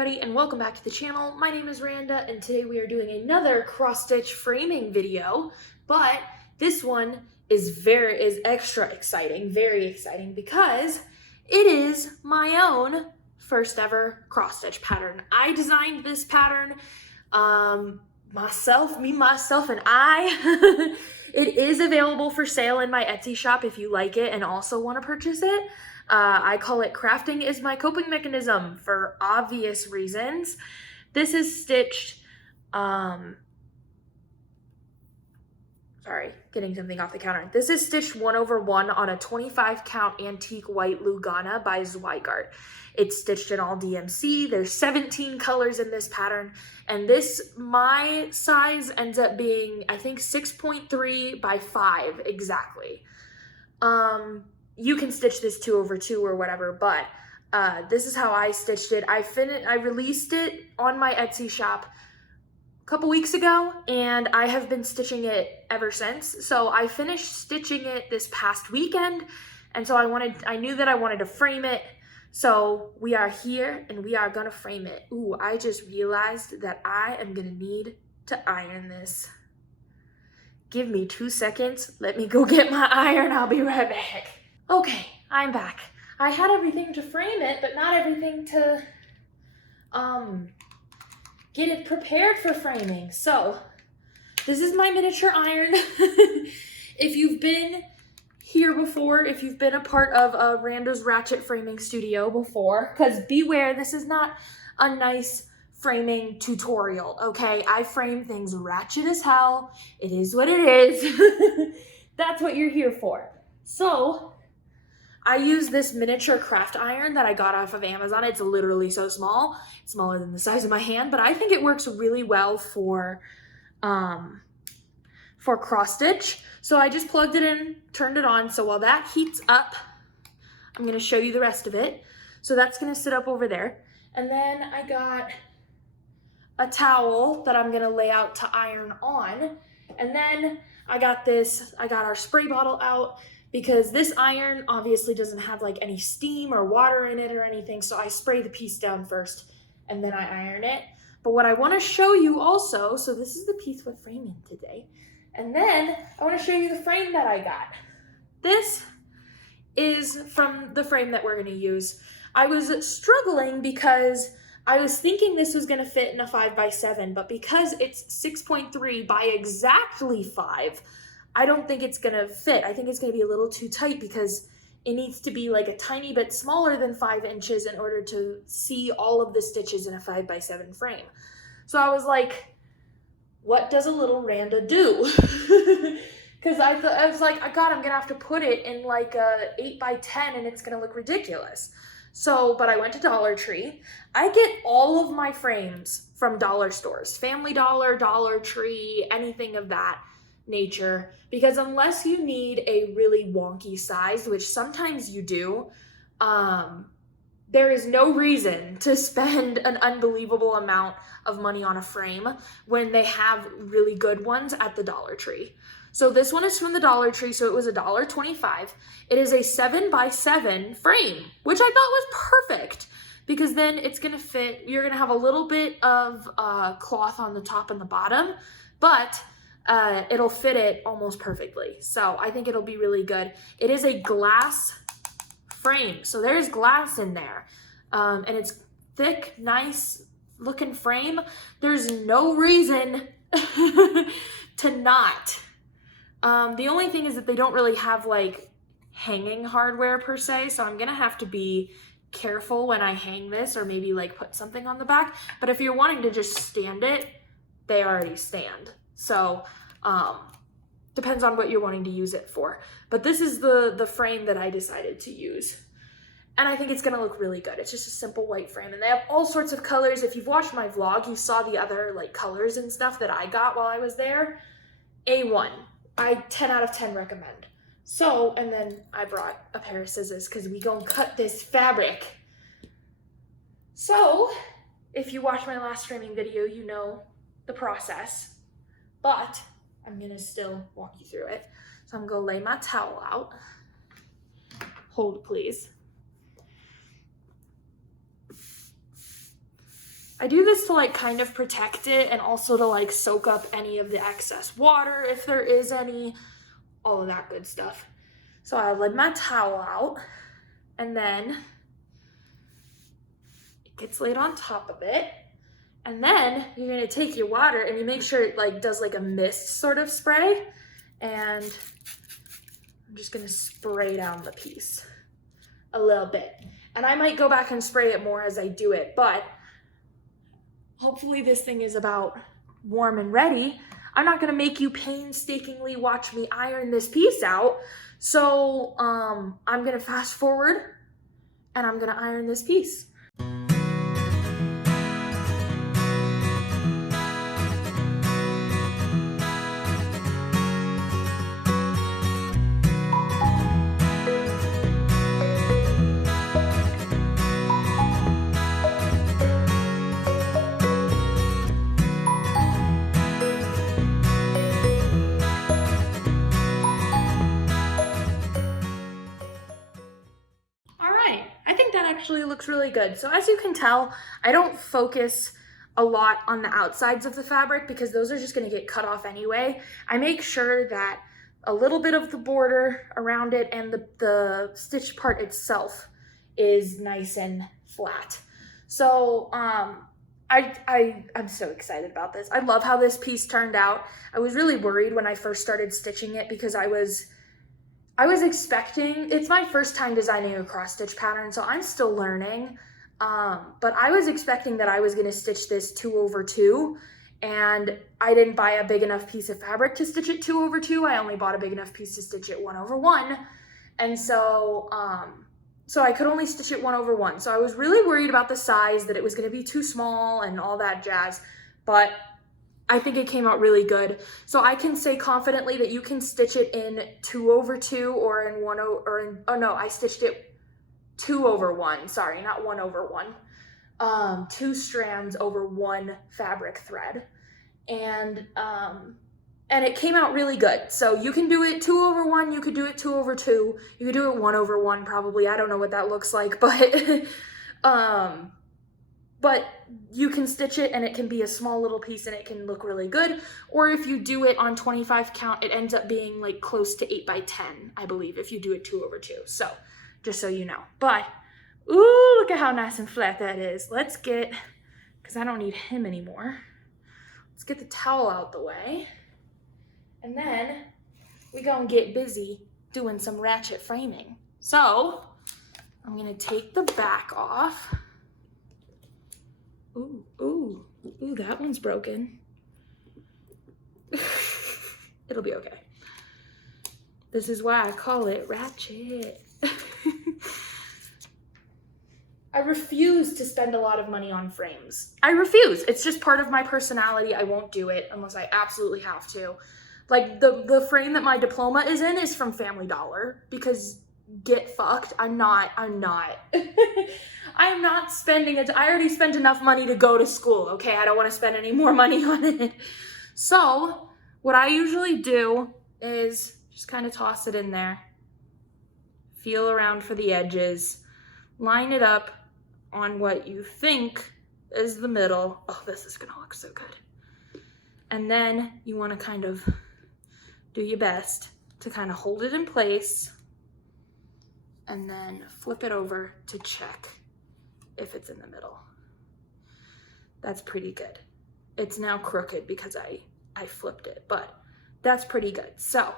everybody, and welcome back to the channel. My name is Randa, and today we are doing another cross-stitch framing video, but this one is extra exciting, very exciting, because it is my own first ever cross-stitch pattern. I designed this pattern myself and I. It is available for sale in my Etsy shop if you like it and also want to purchase it. I call it Crafting is My Coping Mechanism for obvious reasons. This is stitched, sorry, getting something off the counter. This is stitched 1/1 on a 25 count antique white Lugana by Zweigart. It's stitched in all DMC. There's 17 colors in this pattern, and my size ends up being, I think, 6.3 by 5 exactly. You can stitch this 2/2 or whatever, but this is how I stitched it. I released it on my Etsy shop a couple weeks ago, and I have been stitching it ever since. So I finished stitching it this past weekend, and so I knew that I wanted to frame it. So we are here and we are gonna frame it. Ooh, I just realized that I am gonna need to iron this. Give me 2 seconds. Let me go get my iron. I'll be right back. Okay, I'm back. I had everything to frame it, but not everything to get it prepared for framing. So this is my miniature iron. If you've been here before, if you've been a part of Randa's Ratchet Framing studio before, because beware, this is not a nice framing tutorial, okay? I frame things ratchet as hell. It is what it is. That's what you're here for. So I use this miniature craft iron that I got off of Amazon. It's literally so small. It's smaller than the size of my hand, but I think it works really well for cross stitch. So I just plugged it in, turned it on. So while that heats up, I'm gonna show you the rest of it. So that's gonna sit up over there. And then I got a towel that I'm gonna lay out to iron on. And then I got our spray bottle out, because this iron obviously doesn't have like any steam or water in it or anything. So I spray the piece down first and then I iron it. But what I want to show you also, so this is the piece we're framing today. And then I want to show you the frame that I got. This is from the frame that we're going to use. I was struggling because I was thinking this was going to fit in a 5x7, but because it's 6.3 by exactly 5, I don't think it's gonna fit. I think it's gonna be a little too tight because it needs to be like a tiny bit smaller than 5 inches in order to see all of the stitches in a 5x7 frame. So I was like, what does a little Randa do? Because I was like, I'm gonna have to put it in like a 8x10 and it's gonna look ridiculous. So, but I went to Dollar Tree. I get all of my frames from dollar stores, Family Dollar, Dollar Tree, anything of that nature, because unless you need a really wonky size, which sometimes you do, there is no reason to spend an unbelievable amount of money on a frame when they have really good ones at the Dollar Tree. So this one is from the Dollar Tree, so it was $1.25. It is a 7x7 frame, which I thought was perfect, because then it's gonna fit. You're gonna have a little bit of cloth on the top and the bottom, but it'll fit it almost perfectly. So I think it'll be really good. It is a glass frame, so there's glass in there, and it's thick, nice looking frame. There's no reason to not. The only thing is that they don't really have like hanging hardware per se, so I'm gonna have to be careful when I hang this, or maybe like put something on the back. But if you're wanting to just stand it, they already stand. So depends on what you're wanting to use it for. But this is the frame that I decided to use. And I think it's gonna look really good. It's just a simple white frame, and they have all sorts of colors. If you've watched my vlog, you saw the other like colors and stuff that I got while I was there. A1, 10 out of 10 recommend. So, and then I brought a pair of scissors because we gonna cut this fabric. So, if you watched my last framing video, you know the process, but I'm gonna still walk you through it. So I'm gonna lay my towel out. Hold, please. I do this to like kind of protect it and also to like soak up any of the excess water if there is any, all of that good stuff. So I let my towel out and then it gets laid on top of it. And then you're gonna take your water and you make sure it like does like a mist sort of spray. And I'm just gonna spray down the piece a little bit. And I might go back and spray it more as I do it, but hopefully this thing is about warm and ready. I'm not gonna make you painstakingly watch me iron this piece out. So I'm gonna fast forward and I'm gonna iron this piece. Actually looks really good. So as you can tell, I don't focus a lot on the outsides of the fabric because those are just going to get cut off anyway. I make sure that a little bit of the border around it and the stitch part itself is nice and flat. So I'm so excited about this. I love how this piece turned out. I was really worried when I first started stitching it because I was expecting, it's my first time designing a cross stitch pattern, so I'm still learning, but I was expecting that I was gonna stitch this 2/2, and I didn't buy a big enough piece of fabric to stitch it 2/2, I only bought a big enough piece to stitch it 1/1, and so I could only stitch it 1/1, so I was really worried about the size, that it was gonna be too small and all that jazz, but I think it came out really good. So I can say confidently that you can stitch it in 2/2 or in oh no, I stitched it 2/1, sorry, not 1/1. 2 strands over 1 fabric thread. And it came out really good. So you can do it 2/1, you could do it 2/2, you could do it 1/1 probably. I don't know what that looks like, but you can stitch it and it can be a small little piece and it can look really good. Or if you do it on 25 count, it ends up being like close to 8x10, I believe, if you do it 2/2. So just so you know. But, ooh, look at how nice and flat that is. Let's get, because I don't need him anymore. Let's get the towel out the way. And then we gonna get busy doing some ratchet framing. So I'm gonna take the back off. Ooh, that one's broken. It'll be okay. This is why I call it ratchet. I refuse to spend a lot of money on frames. I refuse. It's just part of my personality. I won't do it unless I absolutely have to. Like the frame that my diploma is in is from Family Dollar because get fucked. I'm not. I'm not spending it. I already spent enough money to go to school, okay? I don't want to spend any more money on it. So what I usually do is just kind of toss it in there, feel around for the edges, line it up on what you think is the middle. Oh, this is gonna look so good. And then you want to kind of do your best to kind of hold it in place and then flip it over to check if it's in the middle. That's pretty good. It's now crooked because I flipped it, but that's pretty good. So,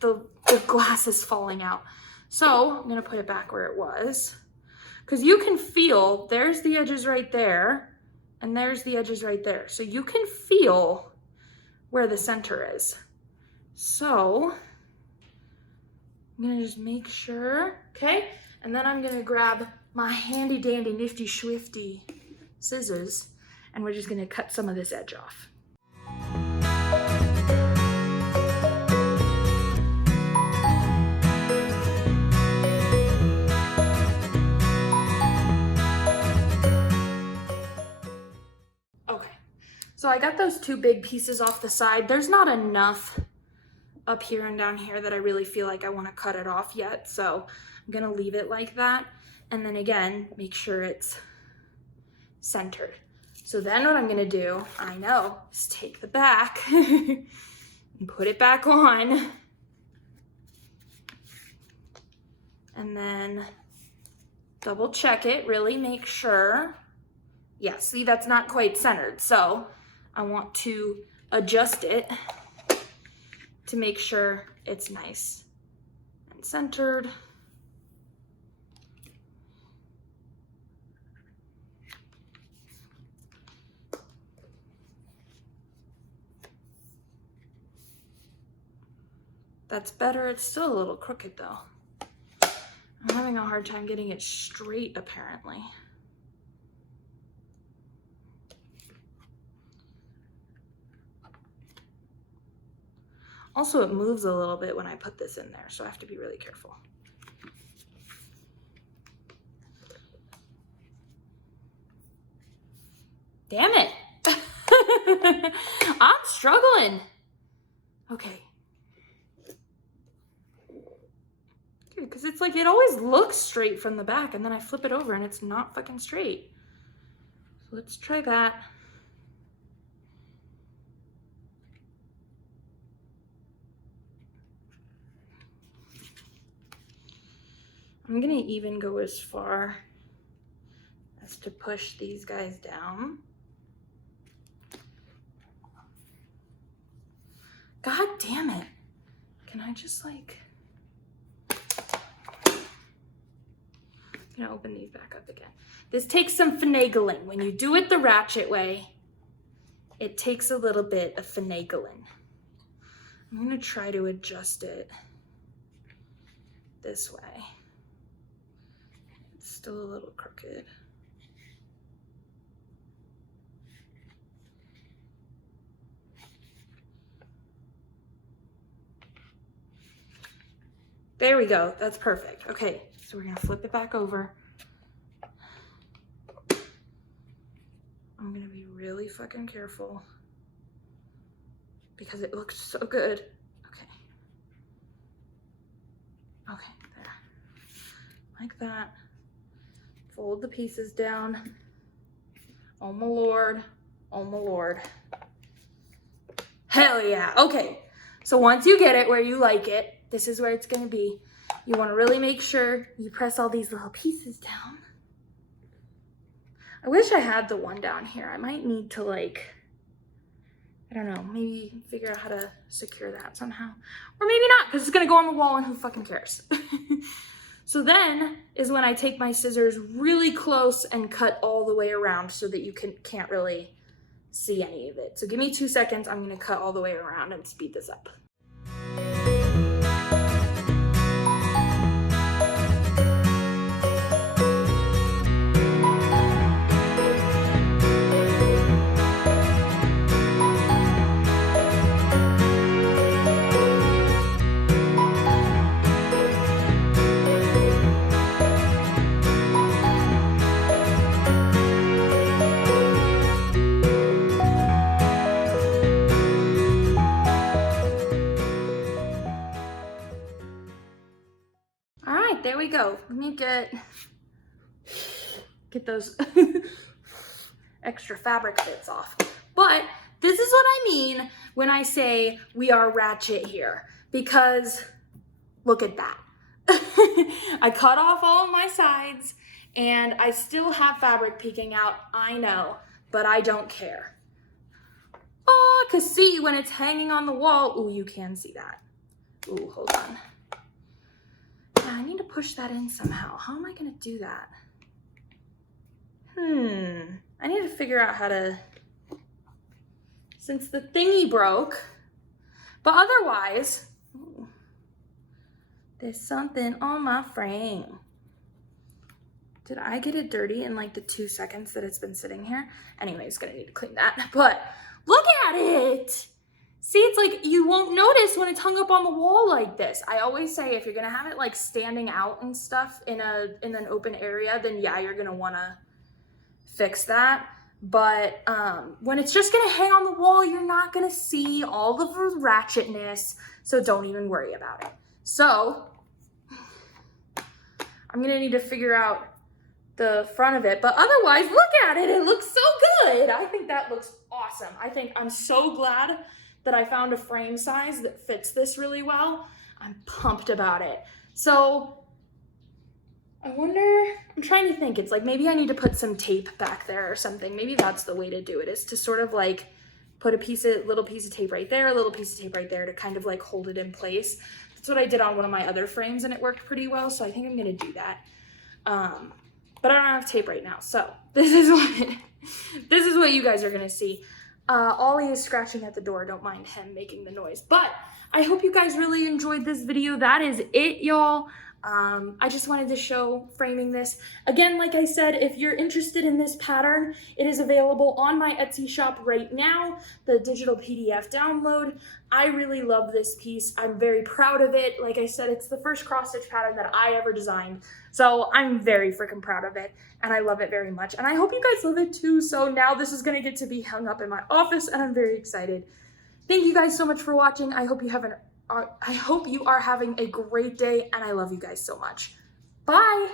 the glass is falling out. So I'm gonna put it back where it was, because you can feel, there's the edges right there, and there's the edges right there. So you can feel where the center is. So I'm gonna just make sure, okay? And then I'm gonna grab my handy dandy nifty swifty scissors and we're just gonna cut some of this edge off. Okay, so I got those 2 big pieces off the side. There's not enough up here and down here that I really feel like I want to cut it off yet. So I'm going to leave it like that. And then again, make sure it's centered. So then what I'm going to do, I know, is take the back and put it back on. And then double check it, really make sure. Yeah, see, that's not quite centered. So I want to adjust it to make sure it's nice and centered. That's better. It's still a little crooked though. I'm having a hard time getting it straight apparently. Also, it moves a little bit when I put this in there, so I have to be really careful. Damn it. I'm struggling. Okay. Because it's like, it always looks straight from the back, and then I flip it over and it's not fucking straight. So let's try that. I'm gonna even go as far as to push these guys down. God damn it. Can I just like, I'm gonna open these back up again. This takes some finagling. When you do it the Ratchet way, it takes a little bit of finagling. I'm gonna try to adjust it this way. It's still a little crooked. There we go, that's perfect. Okay, so we're gonna flip it back over. I'm gonna be really fucking careful because it looks so good. Okay. Okay, there. Like that. Fold the pieces down. Oh my Lord, oh my Lord. Hell yeah, okay. So once you get it where you like it, this is where it's gonna be. You wanna really make sure you press all these little pieces down. I wish I had the one down here. I might need to like, I don't know, maybe figure out how to secure that somehow. Or maybe not, because it's gonna go on the wall and who fucking cares. So then is when I take my scissors really close and cut all the way around so that you can't really see any of it. So give me 2 seconds, I'm gonna cut all the way around and speed this up. There we go. Let me get those extra fabric bits off. But this is what I mean when I say we are ratchet here, because look at that. I cut off all of my sides and I still have fabric peeking out, I know, but I don't care. Oh, cause see, when it's hanging on the wall, ooh, you can see that. Ooh, hold on. I need to push that in somehow. How am I gonna do that? I need to figure out how to, since the thingy broke, but otherwise, ooh, there's something on my frame. Did I get it dirty in like the 2 seconds that it's been sitting here? Anyways, gonna need to clean that, but look at it. See, it's like you won't notice when it's hung up on the wall like this. I always say if you're gonna have it like standing out and stuff in an open area, then yeah, you're gonna wanna fix that. But when it's just gonna hang on the wall, you're not gonna see all of the ratchetness. so don't even worry about it. So I'm gonna need to figure out the front of it, but otherwise, look at it, it looks so good. I think that looks awesome. I'm so glad that I found a frame size that fits this really well. I'm pumped about it. So I wonder, I'm trying to think, it's like maybe I need to put some tape back there or something. Maybe that's the way to do it, is to sort of like put a little piece of tape right there, a little piece of tape right there to kind of like hold it in place. That's what I did on one of my other frames and it worked pretty well, so I think I'm gonna do that. But I don't have tape right now, so this is what you guys are gonna see. Ollie is scratching at the door, don't mind him making the noise. But I hope you guys really enjoyed this video. That is it, y'all. I just wanted to show framing this. Again, like I said, if you're interested in this pattern, it is available on my Etsy shop right now, the digital PDF download. I really love this piece. I'm very proud of it. Like I said, it's the first cross-stitch pattern that I ever designed. So I'm very freaking proud of it, and I love it very much. And I hope you guys love it too. So now this is gonna get to be hung up in my office, and I'm very excited. Thank you guys so much for watching. I hope you are having a great day, and I love you guys so much. Bye!